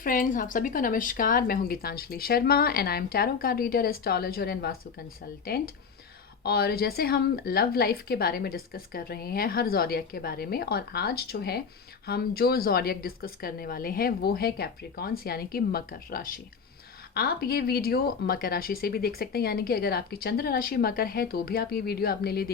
Friends, आप सभी को नमस्कार। मैं हूं Geetanjali Sharma and I am tarot card reader, astrologer and vastu consultant. और जैसे हम लव लाइफ के बारे में डिस्कस कर रहे हैं, हर ज़ोडिएक के बारे में, और आज जो है हम जो ज़ोडिएक डिस्कस करने वाले हैं वो है कैप्रिकॉन्स यानी कि मकर राशि। आप ये वीडियो मकर राशि से भी देख सकते हैं, यानी कि अगर आपकी चंद्र राशि मकर है तो भी आप ये वीडियो अपने लिए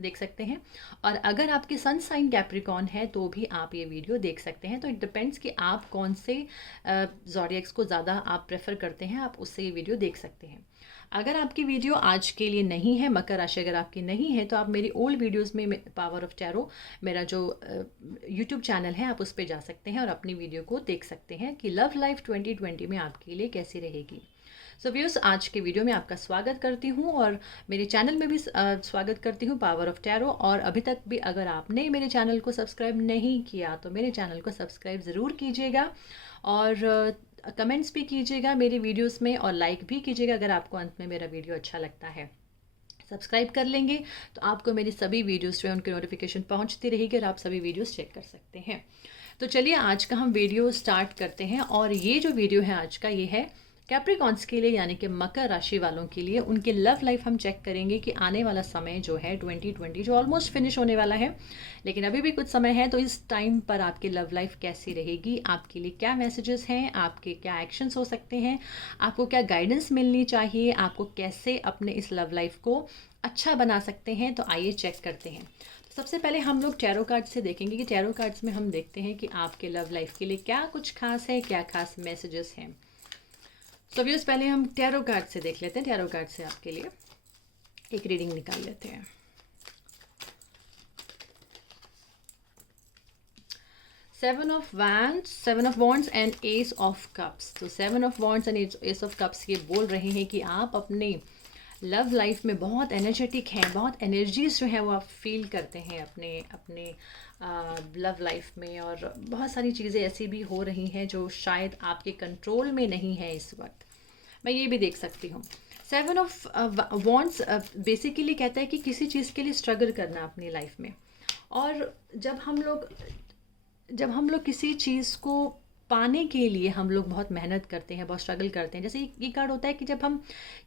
देख सकते हैं, और अगर आपकी सन साइन कैप्रिकॉन है तो भी आप ये वीडियो देख सकते हैं। तो इट डिपेंड्स कि आप कौन से ज़ोडिएक्स को ज़्यादा आप प्रेफर करते हैं, आप उससे ये वीडियो देख सकते हैं। अगर आपकी वीडियो आज के लिए नहीं है, मकर राशि अगर आपकी नहीं है, तो आप मेरी ओल्ड वीडियोस में पावर ऑफ टैरो मेरा जो यूट्यूब चैनल है, आप उस पर जा सकते हैं और अपनी वीडियो को देख सकते हैं कि लव लाइफ 2020 में आपके लिए कैसी रहेगी। सो व्यूअर्स, आज के वीडियो में आपका स्वागत करती हूँ और मेरे चैनल में भी स्वागत करती हूँ, पावर ऑफ टैरो। और अभी तक भी अगर आपने मेरे चैनल को सब्सक्राइब नहीं किया तो मेरे चैनल को सब्सक्राइब ज़रूर कीजिएगा, और कमेंट्स भी कीजिएगा मेरी वीडियोस में, और लाइक भी कीजिएगा अगर आपको अंत में मेरा वीडियो अच्छा लगता है। सब्सक्राइब कर लेंगे तो आपको मेरी सभी वीडियोस जो है उनकी नोटिफिकेशन पहुंचती रहेगी और आप सभी वीडियोस चेक कर सकते हैं। तो चलिए आज का हम वीडियो स्टार्ट करते हैं। और ये जो वीडियो है आज का, ये है कैप्रिकॉन्स के लिए, यानी कि मकर राशि वालों के लिए। उनके लव लाइफ हम चेक करेंगे कि आने वाला समय जो है 2020 जो ऑलमोस्ट फिनिश होने वाला है, लेकिन अभी भी कुछ समय है, तो इस टाइम पर आपकी लव लाइफ कैसी रहेगी, आपके लिए क्या मैसेजेस हैं, आपके क्या एक्शंस हो सकते हैं, आपको क्या गाइडेंस मिलनी चाहिए, आपको कैसे अपने इस लव लाइफ को अच्छा बना सकते हैं। तो आइए चेक करते हैं। तो सबसे पहले हम लोग टैरो कार्ड से देखेंगे कि टैरो कार्ड्स में हम देखते हैं कि आपके लव लाइफ के लिए क्या कुछ खास है, क्या खास मैसेजेस हैं। सो व्यूअर्स, पहले हम टैरो कार्ड से देख लेते हैं। टैरो कार्ड से आपके लिए एक रीडिंग निकाल लेते हैं। Seven of wands, seven of wands and ace of cups. तो seven of wands and ace of cups ये बोल रहे हैं कि आप अपने लव लाइफ में बहुत एनर्जेटिक हैं, बहुत एनर्जीज जो है वो आप फील करते हैं अपने अपने लव लाइफ में, और बहुत सारी चीज़ें ऐसी भी हो रही हैं जो शायद आपके कंट्रोल में नहीं है इस वक्त। मैं ये भी देख सकती हूँ। सेवन ऑफ वॉन्ड्स बेसिकली कहता है कि किसी चीज़ के लिए स्ट्रगल करना अपनी लाइफ में, और जब हम लोग किसी चीज़ को पाने के लिए हम लोग बहुत मेहनत करते हैं, बहुत स्ट्रगल करते हैं। जैसे ये कार्ड होता है कि जब हम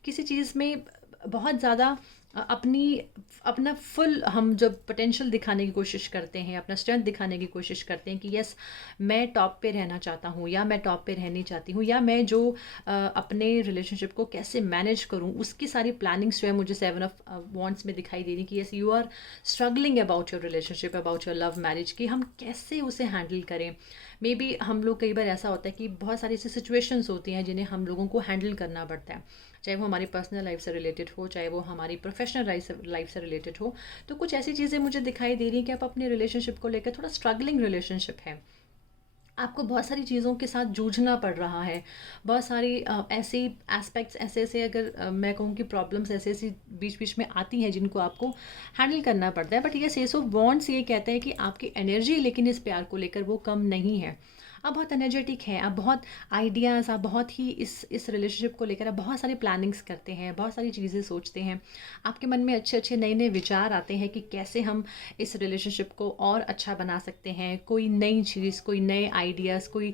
किसी चीज़ में बहुत ज़्यादा अपना फुल हम जब पोटेंशियल दिखाने की कोशिश करते हैं, अपना स्ट्रेंथ दिखाने की कोशिश करते हैं कि यस मैं टॉप पे रहना चाहता हूँ, या मैं टॉप पे रहनी चाहती हूँ, या मैं जो अपने रिलेशनशिप को कैसे मैनेज करूँ, उसकी सारी प्लानिंग्स जो है मुझे सेवन ऑफ वॉन्ड्स में दिखाई दे रही कि yes you are struggling about your relationship, about your love marriage, कि हम कैसे उसे हैंडल करें। मे बी हम लोग कई बार ऐसा होता है कि बहुत सारी ऐसी सिचुएशंस होती हैं जिन्हें हम लोगों को हैंडल करना पड़ता है, चाहे वो हमारी पर्सनल लाइफ से रिलेटेड हो, चाहे वो हमारी प्रोफेशनल लाइफ से रिलेटेड हो। तो कुछ ऐसी चीज़ें मुझे दिखाई दे रही हैं कि आप अपने रिलेशनशिप को लेकर थोड़ा स्ट्रगलिंग रिलेशनशिप है, आपको बहुत सारी चीज़ों के साथ जूझना पड़ रहा है, बहुत सारी ऐसी एस्पेक्ट्स, ऐसे अगर मैं कहूँ कि प्रॉब्लम्स ऐसी बीच बीच में आती हैं जिनको आपको हैंडल करना पड़ता है। बट ये एस ऑफ वॉन्ड्स ये कहते हैं कि आपकी एनर्जी लेकिन इस प्यार को लेकर वो कम नहीं है। आप बहुत एनर्जेटिक हैं, आप बहुत आइडियाज़, आप बहुत ही इस रिलेशनशिप को लेकर आप बहुत सारी प्लानिंग्स करते हैं, बहुत सारी चीज़ें सोचते हैं। आपके मन में अच्छे अच्छे नए नए विचार आते हैं कि कैसे हम इस रिलेशनशिप को और अच्छा बना सकते हैं। कोई नई चीज़, कोई नए आइडियाज़, कोई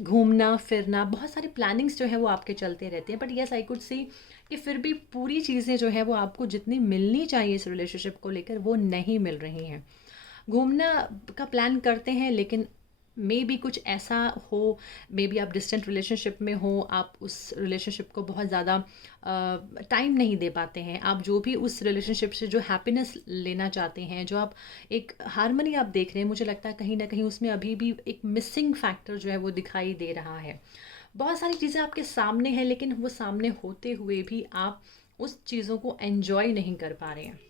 घूमना फिरना, बहुत सारी प्लानिंग्स जो है वो आपके चलते रहते हैं। But yes I could see कि फिर भी पूरी चीज़ें जो है वो आपको जितनी मिलनी चाहिए इस रिलेशनशिप को लेकर वो नहीं मिल रही हैं। घूमना का प्लान करते हैं, लेकिन मे बी कुछ ऐसा हो, मे बी आप डिस्टेंट रिलेशनशिप में हो, आप उस रिलेशनशिप को बहुत ज़्यादा टाइम नहीं दे पाते हैं। आप जो भी उस रिलेशनशिप से जो हैप्पीनेस लेना चाहते हैं, जो आप एक हार्मनी आप देख रहे हैं, मुझे लगता है कहीं ना कहीं उसमें अभी भी एक मिसिंग फैक्टर जो है वो दिखाई दे रहा है। बहुत सारी चीज़ें आपके सामने हैं, लेकिन वो सामने होते हुए भी आप उस चीज़ों को एन्जॉय नहीं कर पा रहे हैं।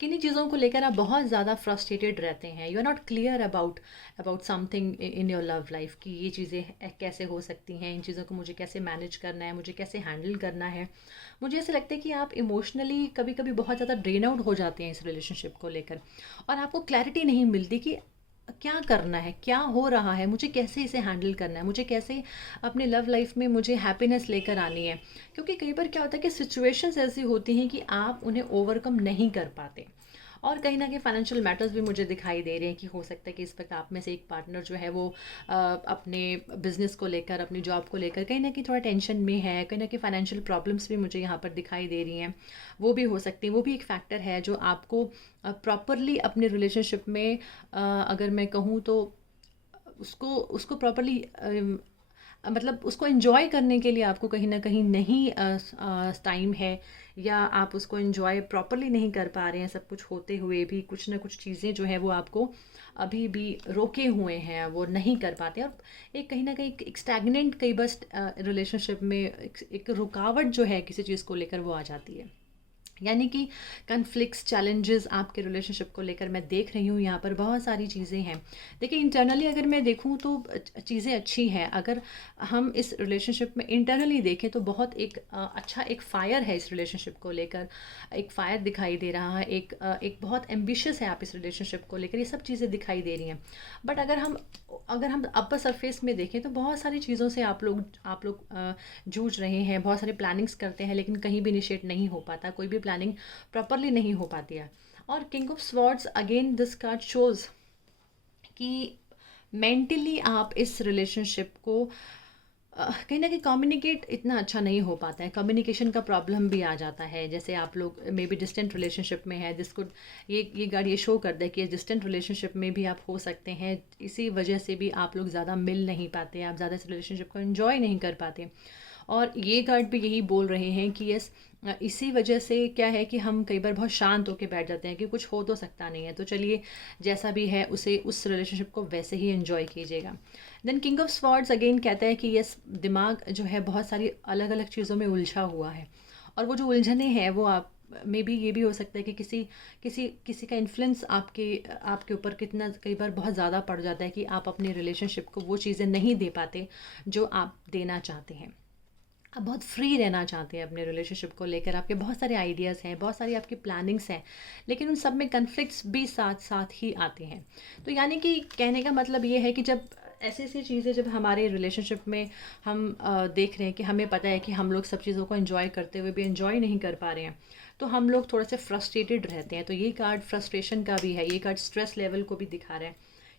किन्हीं चीज़ों को लेकर आप बहुत ज़्यादा फ्रस्ट्रेटेड रहते हैं। You are not clear about something in your love life कि ये चीज़ें कैसे हो सकती हैं, इन चीज़ों को मुझे कैसे मैनेज करना है, मुझे कैसे हैंडल करना है। मुझे ऐसा लगता है कि आप इमोशनली कभी कभी बहुत ज़्यादा ड्रेन आउट हो जाते हैं इस रिलेशनशिप को लेकर, और आपको क्लैरिटी नहीं मिलती कि क्या करना है, क्या हो रहा है, मुझे कैसे इसे हैंडल करना है, मुझे कैसे अपने लव लाइफ में मुझे हैप्पीनेस लेकर आनी है। क्योंकि कई बार क्या होता है कि सिचुएशंस ऐसी होती हैं कि आप उन्हें ओवरकम नहीं कर पाते, और कहीं न कहीं फाइनेंशियल मैटर्स भी मुझे दिखाई दे रहे हैं कि हो सकता है कि इस वक़्त आप में से एक पार्टनर जो है वो अपने बिज़नेस को लेकर, अपनी जॉब को लेकर कहीं न कहीं थोड़ा टेंशन में है, कहीं न कहीं फाइनेंशियल प्रॉब्लम्स भी मुझे यहाँ पर दिखाई दे रही हैं। वो भी हो सकती हैं, वो भी एक फैक्टर है जो आपको प्रॉपरली अपने रिलेशनशिप में अगर मैं कहूँ तो उसको उसको प्रॉपरली मतलब उसको एन्जॉय करने के लिए आपको कहीं न कहीं नहीं टाइम है, या आप उसको एन्जॉय प्रॉपरली नहीं कर पा रहे हैं, सब कुछ होते हुए भी कुछ ना कुछ चीज़ें जो हैं वो आपको अभी भी रोके हुए हैं, वो नहीं कर पाते हैं। और एक कहीं न कहीं एक स्टैग्नेंट कई बार रिलेशनशिप में एक रुकावट जो है किसी चीज़ को लेकर वो आ जाती है। यानी कि कन्फ्लिक्ट्स, चैलेंजेस आपके रिलेशनशिप को लेकर मैं देख रही हूँ, यहाँ पर बहुत सारी चीज़ें हैं। देखिए इंटरनली अगर मैं देखूँ तो चीज़ें अच्छी हैं। अगर हम इस रिलेशनशिप में इंटरनली देखें तो बहुत एक अच्छा एक फ़ायर है इस रिलेशनशिप को लेकर। एक फ़ायर दिखाई दे रहा है, एक बहुत एम्बिशियस है आप इस रिलेशनशिप को लेकर, ये सब चीज़ें दिखाई दे रही हैं। बट अगर हम अपर सरफेस में देखें तो बहुत सारी चीज़ों से आप लोग जूझ रहे हैं, बहुत सारे प्लानिंग्स करते हैं लेकिन कहीं भी इनिशिएट नहीं हो पाता, कोई भी प्लानिंग प्रॉपरली नहीं हो पाती है। और king of swords again this card shows कि मेंटली आप इस रिलेशनशिप को कहीं ना कहीं कम्युनिकेट इतना अच्छा नहीं हो पाता है, कम्युनिकेशन का प्रॉब्लम भी आ जाता है। जैसे आप लोग मे बी डिस्टेंट रिलेशनशिप में है, जिसको ये गार्ड ये शो कर दे कि डिस्टेंट रिलेशनशिप में भी आप हो सकते हैं, इसी वजह से भी आप लोग ज़्यादा मिल नहीं पाते, आप ज़्यादा इस रिलेशनशिप को एंजॉय नहीं कर पाते। और ये गार्ड भी यही बोल रहे हैं कि यस, इसी वजह से क्या है कि हम कई बार बहुत शांत होकर बैठ जाते हैं कि कुछ हो तो सकता नहीं है, तो चलिए जैसा भी है उसे उस रिलेशनशिप को वैसे ही एंजॉय कीजिएगा। Then king of swords again कहता है कि यस, दिमाग जो है बहुत सारी अलग अलग चीज़ों में उलझा हुआ है, और वो जो उलझने हैं वो आप मे बी ये भी हो सकता है कि किसी किसी किसी का इन्फ्लुएंस आपके आपके ऊपर कितना कई बार बहुत ज़्यादा पड़ जाता है कि आप अपने रिलेशनशिप को वो चीज़ें नहीं दे पाते जो आप देना चाहते हैं। आप बहुत फ्री रहना चाहते हैं अपने रिलेशनशिप को लेकर, आपके बहुत सारे आइडियाज़ हैं, बहुत सारी आपकी प्लानिंग्स हैं, लेकिन उन सब में कन्फ्लिक्ट्स भी साथ साथ ही आते हैं। तो यानी कि कहने का मतलब ये है कि जब ऐसी ऐसी चीज़ें जब हमारे रिलेशनशिप में हम देख रहे हैं कि हमें पता है कि हम लोग सब चीज़ों को एंजॉय करते हुए भी एंजॉय नहीं कर पा रहे हैं, तो हम लोग थोड़े से फ्रस्ट्रेटेड रहते हैं। तो ये कार्ड फ्रस्ट्रेशन का भी है, ये कार्ड स्ट्रेस लेवल को भी दिखा रहा है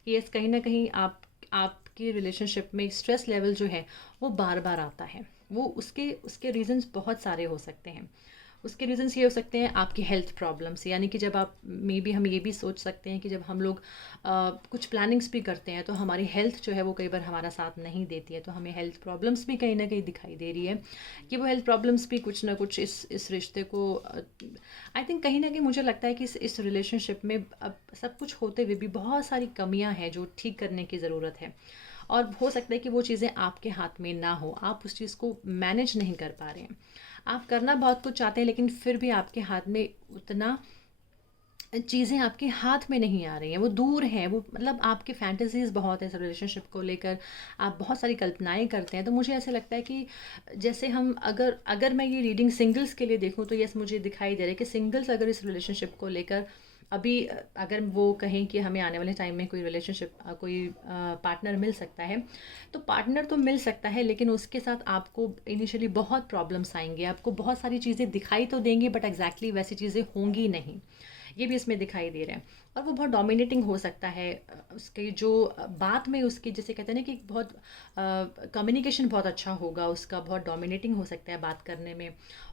कि ये कहीं ना कहीं आपकी रिलेशनशिप में स्ट्रेस लेवल जो है वो बार बार आता है। वो उसके उसके रीज़न्स बहुत सारे हो सकते हैं। उसके रीज़न्स ये हो सकते हैं आपकी हेल्थ प्रॉब्लम्स, यानी कि जब आप मे बी हम ये भी सोच सकते हैं कि जब हम लोग कुछ प्लानिंग्स भी करते हैं तो हमारी हेल्थ जो है वो कई बार हमारा साथ नहीं देती है, तो हमें हेल्थ प्रॉब्लम्स भी कहीं ना कहीं दिखाई दे रही है कि वो हेल्थ प्रॉब्लम्स भी कुछ ना कुछ इस रिश्ते को आई थिंक कहीं ना कहीं मुझे लगता है कि इस रिलेशनशिप में अब सब कुछ होते हुए भी बहुत सारी कमियां हैं जो ठीक करने की ज़रूरत है। और हो सकता है कि वो चीज़ें आपके हाथ में ना हो, आप उस चीज़ को मैनेज नहीं कर पा रहे हैं। आप करना बहुत कुछ चाहते हैं लेकिन फिर भी आपके हाथ में उतना चीज़ें आपके हाथ में नहीं आ रही हैं, वो दूर हैं, वो मतलब आपकी फैंटेसीज़ बहुत है इस रिलेशनशिप को लेकर, आप बहुत सारी कल्पनाएँ करते हैं। तो मुझे ऐसा लगता है कि जैसे हम अगर अगर मैं ये रीडिंग सिंगल्स के लिए देखूँ तो यस, मुझे दिखाई दे रहा है कि सिंगल्स अगर इस रिलेशनशिप को लेकर अभी अगर वो कहें कि हमें आने वाले टाइम में कोई रिलेशनशिप कोई पार्टनर मिल सकता है, तो पार्टनर तो मिल सकता है लेकिन उसके साथ आपको इनिशियली बहुत प्रॉब्लम्स आएंगे, आपको बहुत सारी चीज़ें दिखाई तो देंगी बट एग्जैक्टली वैसी चीज़ें होंगी नहीं, ये भी इसमें दिखाई दे रहा है। और वो बहुत डोमिनेटिंग हो सकता है, उसकी जो बात में उसकी जैसे कहते हैं ना कि बहुत कम्युनिकेशन बहुत अच्छा होगा उसका, बहुत डोमिनेटिंग हो सकता है बात करने में।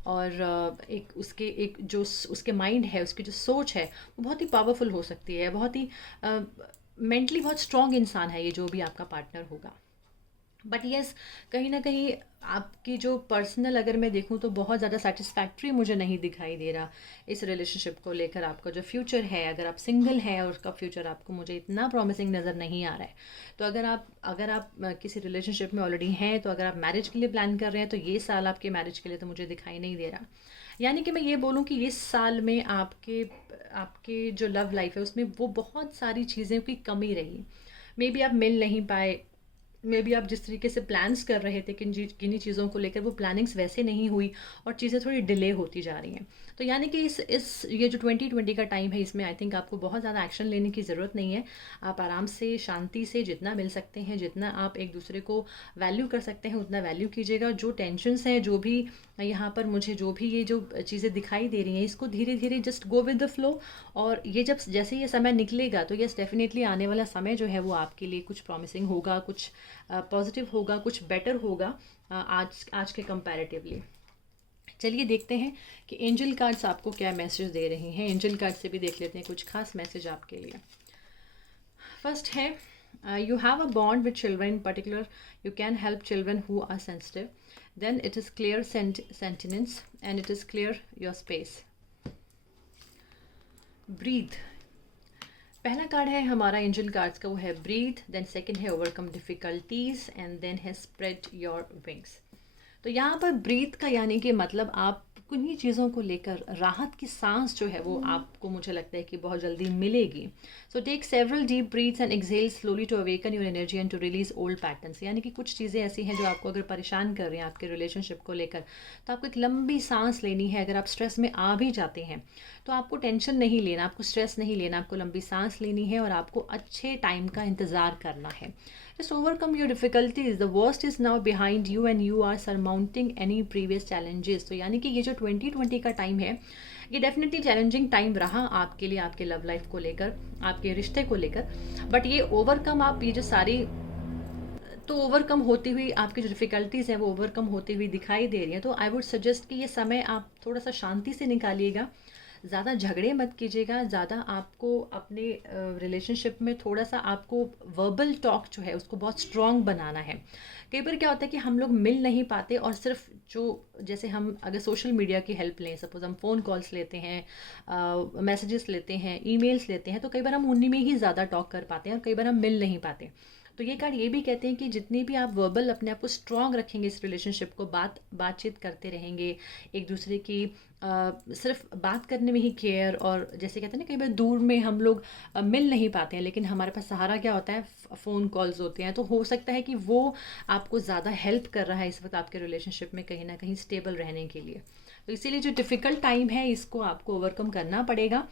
और एक जो उसके माइंड है, उसकी जो सोच है वो बहुत ही पावरफुल हो सकती है, बहुत ही मेंटली बहुत स्ट्रॉन्ग इंसान है ये जो भी आपका पार्टनर होगा। बट यस, कहीं ना कहीं आपकी जो पर्सनल अगर मैं देखूं तो बहुत ज़्यादा सेटिस्फैक्ट्री मुझे नहीं दिखाई दे रहा इस रिलेशनशिप को लेकर। आपका जो फ्यूचर है, अगर आप सिंगल हैं और उसका फ्यूचर आपको मुझे इतना प्रॉमिसिंग नज़र नहीं आ रहा है, तो अगर आप किसी रिलेशनशिप में ऑलरेडी हैं, तो अगर आप मैरिज के लिए प्लान कर रहे हैं तो ये साल आपके मैरिज के लिए तो मुझे दिखाई नहीं दे रहा। यानी कि मैं ये बोलूँ कि इस साल में आपके आपके जो लव लाइफ है उसमें वो बहुत सारी चीज़ों की कमी रही। मे बी आप मिल नहीं पाए, मे बी आप जिस तरीके से प्लान्स कर रहे थे किन्हीं चीज़ों को लेकर वो प्लानिंग्स वैसे नहीं हुई और चीज़ें थोड़ी डिले होती जा रही हैं। तो यानी कि इस ये जो 2020 का टाइम है इसमें आई थिंक आपको बहुत ज़्यादा एक्शन लेने की ज़रूरत नहीं है। आप आराम से शांति से जितना मिल सकते हैं, जितना आप एक दूसरे को वैल्यू कर सकते हैं उतना वैल्यू कीजिएगा। जो टेंशन्स हैं, जो भी यहाँ पर मुझे जो भी ये जो चीज़ें दिखाई दे रही हैं, इसको धीरे धीरे just go with the flow. और ये जब जैसे ये समय निकलेगा तो यस डेफिनेटली आने वाला समय जो है वो आपके लिए कुछ प्रॉमिसिंग होगा, कुछ पॉजिटिव होगा, कुछ बेटर होगा आज आज के कंपैरेटिवली। चलिए देखते हैं कि एंजल कार्ड्स आपको क्या मैसेज दे रहे हैं। एंजल कार्ड से भी देख लेते हैं कुछ खास मैसेज आपके लिए। फर्स्ट है you have a bond with children, in particular you can help children who are sensitive. Then it is clear sentience and it is clear your space. Breathe. पहला कार्ड है हमारा एंजल कार्ड्स का, वो है breathe. Then second है overcome difficulties and then है spread your wings. तो यहाँ पर ब्रीथ का यानी कि मतलब आप किन्हीं चीज़ों को लेकर राहत की सांस जो है वो आपको मुझे लगता है कि बहुत जल्दी मिलेगी। So take several deep breaths and exhale slowly to awaken your energy and to release old patterns. यानी कि कुछ चीज़ें ऐसी हैं जो आपको अगर परेशान कर रही हैं आपके रिलेशनशिप को लेकर, तो आपको एक लंबी सांस लेनी है। अगर आप स्ट्रेस में आ भी जाते हैं तो आपको टेंशन नहीं लेना, आपको स्ट्रेस नहीं लेना, आपको लंबी सांस लेनी है और आपको अच्छे टाइम का इंतज़ार करना है। Just overcome your difficulties. The worst is now behind you and you are surmounting any previous challenges. तो यानी कि ये जो 2020 का टाइम है ये डेफिनेटली चैलेंजिंग टाइम रहा आपके लिए, आपके लव लाइफ को लेकर, आपके रिश्ते को लेकर। बट ये ओवरकम आप ये जो सारी तो ओवरकम होती हुई आपकी जो डिफ़िकल्टीज़ हैं वो ओवरकम होती हुई दिखाई दे रही हैं। तो आई वुड सजेस्ट कि ये समय आप थोड़ा सा शांति से निकालिएगा, ज़्यादा झगड़े मत कीजिएगा, ज़्यादा आपको अपने रिलेशनशिप में थोड़ा सा आपको वर्बल टॉक जो है उसको बहुत स्ट्रॉन्ग बनाना है। कई बार क्या होता है कि हम लोग मिल नहीं पाते और सिर्फ जो जैसे हम अगर सोशल मीडिया की हेल्प लें, सपोज़ हम फ़ोन कॉल्स लेते हैं, मैसेजेस लेते हैं, ईमेल्स लेते हैं, तो कई बार हम उन्हीं में ही ज़्यादा टॉक कर पाते हैं और कई बार हम मिल नहीं पाते। तो ये कार्ड ये भी कहते हैं कि जितनी भी आप वर्बल अपने आप को स्ट्रॉन्ग रखेंगे, इस रिलेशनशिप को बातचीत करते रहेंगे, एक दूसरे की सिर्फ बात करने में ही केयर, और जैसे कहते हैं ना कई बार दूर में हम लोग मिल नहीं पाते हैं लेकिन हमारे पास सहारा क्या होता है, फ़ोन कॉल्स होते हैं। तो हो सकता है कि वो आपको ज़्यादा हेल्प कर रहा है इस वक्त आपके रिलेशनशिप में कहीं ना कहीं स्टेबल रहने के लिए। तो इसीलिए जो डिफ़िकल्ट टाइम है इसको आपको ओवरकम करना पड़ेगा।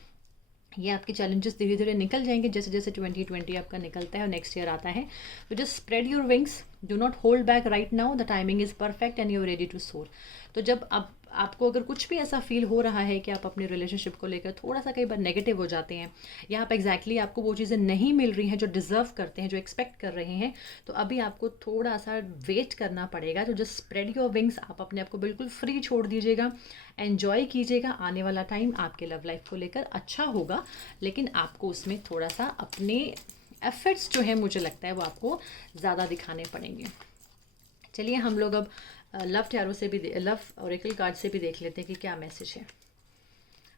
ये आपके चैलेंजेस धीरे धीरे निकल जाएंगे जैसे जैसे 2020 आपका निकलता है और नेक्स्ट ईयर आता है। तो just spread your wings, do not hold back right now, the timing is perfect and you are ready to soar. तो जब आपको अगर कुछ भी ऐसा फील हो रहा है कि आप अपने रिलेशनशिप को लेकर थोड़ा सा कई बार नेगेटिव हो जाते हैं या आप एग्जैक्टली आपको वो चीज़ें नहीं मिल रही हैं जो डिज़र्व करते हैं, जो एक्सपेक्ट कर रहे हैं, तो अभी आपको थोड़ा सा वेट करना पड़ेगा। तो जस्ट स्प्रेड योर विंग्स, आप अपने आप को बिल्कुल फ्री छोड़ दीजिएगा, एन्जॉय कीजिएगा। आने वाला टाइम आपके लव लाइफ को लेकर अच्छा होगा, लेकिन आपको उसमें थोड़ा सा अपने एफर्ट्स जो है मुझे लगता है वो आपको ज़्यादा दिखाने पड़ेंगे। चलिए हम लोग अब लव टैरो से भी लव ऑरेकल कार्ड से भी देख लेते हैं कि क्या मैसेज है।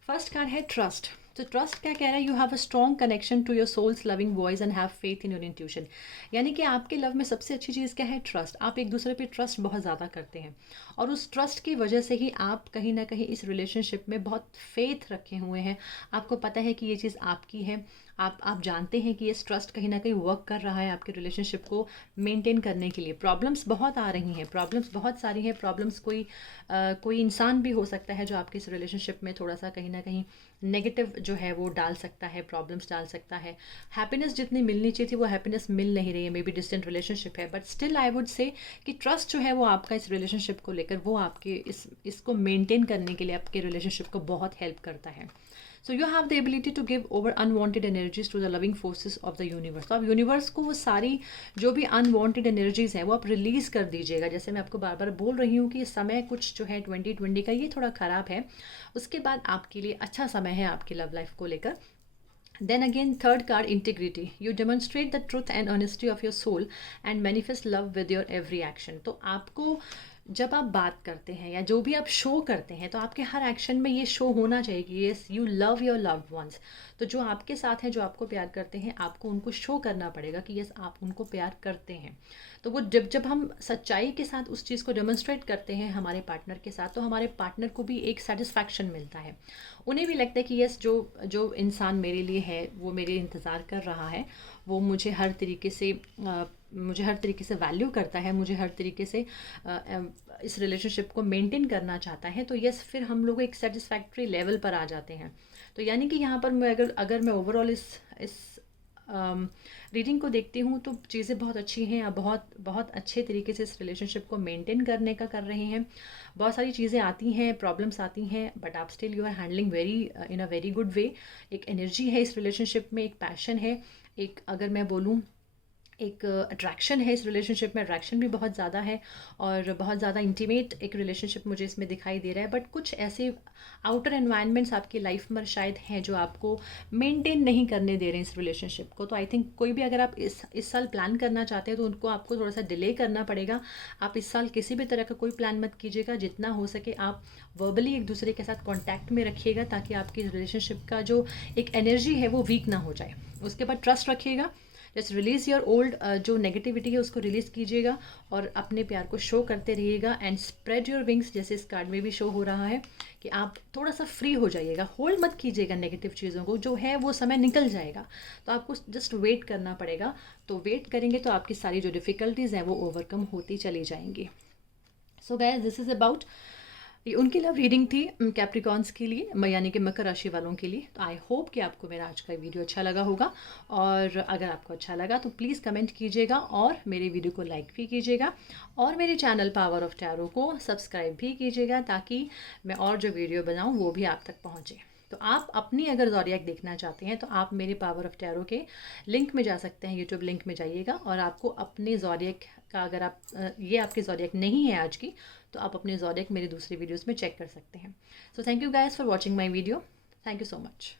फर्स्ट कार्ड है ट्रस्ट। तो ट्रस्ट क्या कह रहा है, you have a strong connection to your soul's loving voice and have faith in your intuition. यानी कि आपके लव में सबसे अच्छी चीज़ क्या है, ट्रस्ट। आप एक दूसरे पे ट्रस्ट बहुत ज़्यादा करते हैं और उस ट्रस्ट की वजह से ही आप कहीं ना कहीं इस रिलेशनशिप में बहुत फेथ रखे हुए हैं। आपको पता है कि ये चीज़ आपकी है, आप जानते हैं कि ये ट्रस्ट कहीं ना कहीं वर्क कर रहा है आपके रिलेशनशिप को मेंटेन करने के लिए। प्रॉब्लम्स बहुत आ रही हैं, प्रॉब्लम्स बहुत सारी हैं, प्रॉब्लम्स कोई इंसान भी हो सकता है जो आपके इस रिलेशनशिप में थोड़ा सा कहीं ना कहीं नेगेटिव जो है वो डाल सकता है, प्रॉब्लम्स डाल सकता है। हैप्पीनेस जितनी मिलनी चाहिए थी वो हैप्पीनेस मिल नहीं रही है, मे बी डिस्टेंट रिलेशनशिप है, but still I would say कि ट्रस्ट जो है वो आपका इस रिलेशनशिप को लेकर वो आपके इसको मेंटेन करने के लिए आपके रिलेशनशिप को बहुत हेल्प करता है। So you have the ability to give over unwanted energies to the loving forces of the universe. तो आप यूनिवर्स को वो सारी जो भी अनवांटेड एनर्जीज हैं वो आप रिलीज़ कर दीजिएगा। जैसे मैं आपको बार बार बोल रही हूँ कि ये समय कुछ जो है 2020 का ये थोड़ा ख़राब है, उसके बाद आपके लिए अच्छा समय है आपकी लव लाइफ को लेकर। Then again, third card, integrity. You demonstrate the truth and honesty of your soul and manifest love with your every action. तो आपको जब आप बात करते हैं या जो भी आप शो करते हैं तो आपके हर एक्शन में ये शो होना चाहिए कि yes you love your loved ones. तो जो आपके साथ हैं, जो आपको प्यार करते हैं, आपको उनको शो करना पड़ेगा कि येस आप उनको प्यार करते हैं। तो वो जब हम सच्चाई के साथ उस चीज़ को डेमोन्स्ट्रेट करते हैं हमारे पार्टनर के साथ, तो हमारे पार्टनर को भी एक सेटिस्फैक्शन मिलता है। उन्हें भी लगता है कि यस जो इंसान मेरे लिए है वो मेरे इंतज़ार कर रहा है वो मुझे हर तरीके से वैल्यू करता है, मुझे हर तरीके से इस रिलेशनशिप को मेंटेन करना चाहता है, तो यस फिर हम लोग एक सेटिस्फैक्ट्री लेवल पर आ जाते हैं। तो यानी कि यहाँ पर मैं अगर मैं ओवरऑल इस रीडिंग को देखती हूँ तो चीज़ें बहुत अच्छी हैं, आप बहुत बहुत अच्छे तरीके से इस रिलेशनशिप को मेंटेन करने का कर रहे हैं। बहुत सारी चीज़ें आती हैं, प्रॉब्लम्स आती हैं, बट आप still you are handling very in a very good way. एक एनर्जी है इस रिलेशनशिप में, एक पैशन है, एक अगर मैं बोलूँ एक अट्रैक्शन है इस रिलेशनशिप में, अट्रैक्शन भी बहुत ज़्यादा है और बहुत ज़्यादा इंटीमेट एक रिलेशनशिप मुझे इसमें दिखाई दे रहा है। बट कुछ ऐसे आउटर एनवायरनमेंट्स आपकी लाइफ में शायद हैं जो आपको मेंटेन नहीं करने दे रहे हैं इस रिलेशनशिप को। तो आई थिंक कोई भी अगर आप इस साल प्लान करना चाहते हैं तो उनको आपको थोड़ा सा डिले करना पड़ेगा। आप इस साल किसी भी तरह का कोई प्लान मत कीजिएगा, जितना हो सके आप वर्बली एक दूसरे के साथ कॉन्टैक्ट में रखिएगा ताकि आपकी रिलेशनशिप का जो एक एनर्जी है वो वीक ना हो जाए। उसके बाद ट्रस्ट रखिएगा, जस्ट रिलीज़ योर ओल्ड जो नेगेटिविटी है उसको रिलीज़ कीजिएगा और अपने प्यार को शो करते रहिएगा एंड स्प्रेड योर विंग्स, जैसे इस कार्ड में भी शो हो रहा है कि आप थोड़ा सा फ्री हो जाइएगा, होल्ड मत कीजिएगा नेगेटिव चीज़ों को, जो है वो समय निकल जाएगा। तो आपको जस्ट वेट करना पड़ेगा, तो वेट करेंगे तो आपकी सारी जो डिफ़िकल्टीज़ हैं वो ओवरकम होती चली जाएंगी। So guys, this is about ये उनकी लव रीडिंग थी कैप्रिकॉन्स के लिए, यानी कि मकर राशि वालों के लिए। तो आई होप कि आपको मेरा आज का वीडियो अच्छा लगा होगा, और अगर आपको अच्छा लगा तो प्लीज़ कमेंट कीजिएगा और मेरे वीडियो को लाइक भी कीजिएगा और मेरे चैनल पावर ऑफ टैरो को सब्सक्राइब भी कीजिएगा ताकि मैं और जो वीडियो बनाऊँ वो भी आप तक पहुँचे। तो आप अपनी अगर ज़ोडिएक देखना चाहते हैं तो आप मेरे पावर ऑफ टैरो के लिंक में जा सकते हैं, यूट्यूब लिंक में जाइएगा और आपको अपने ज़ोडिएक का, अगर आप ये आपकी ज़ोडिएक नहीं है आज की, तो आप अपने ज़ोडिएक मेरे दूसरी वीडियोस में चेक कर सकते हैं। So thank you guys for watching my video. Thank you so much.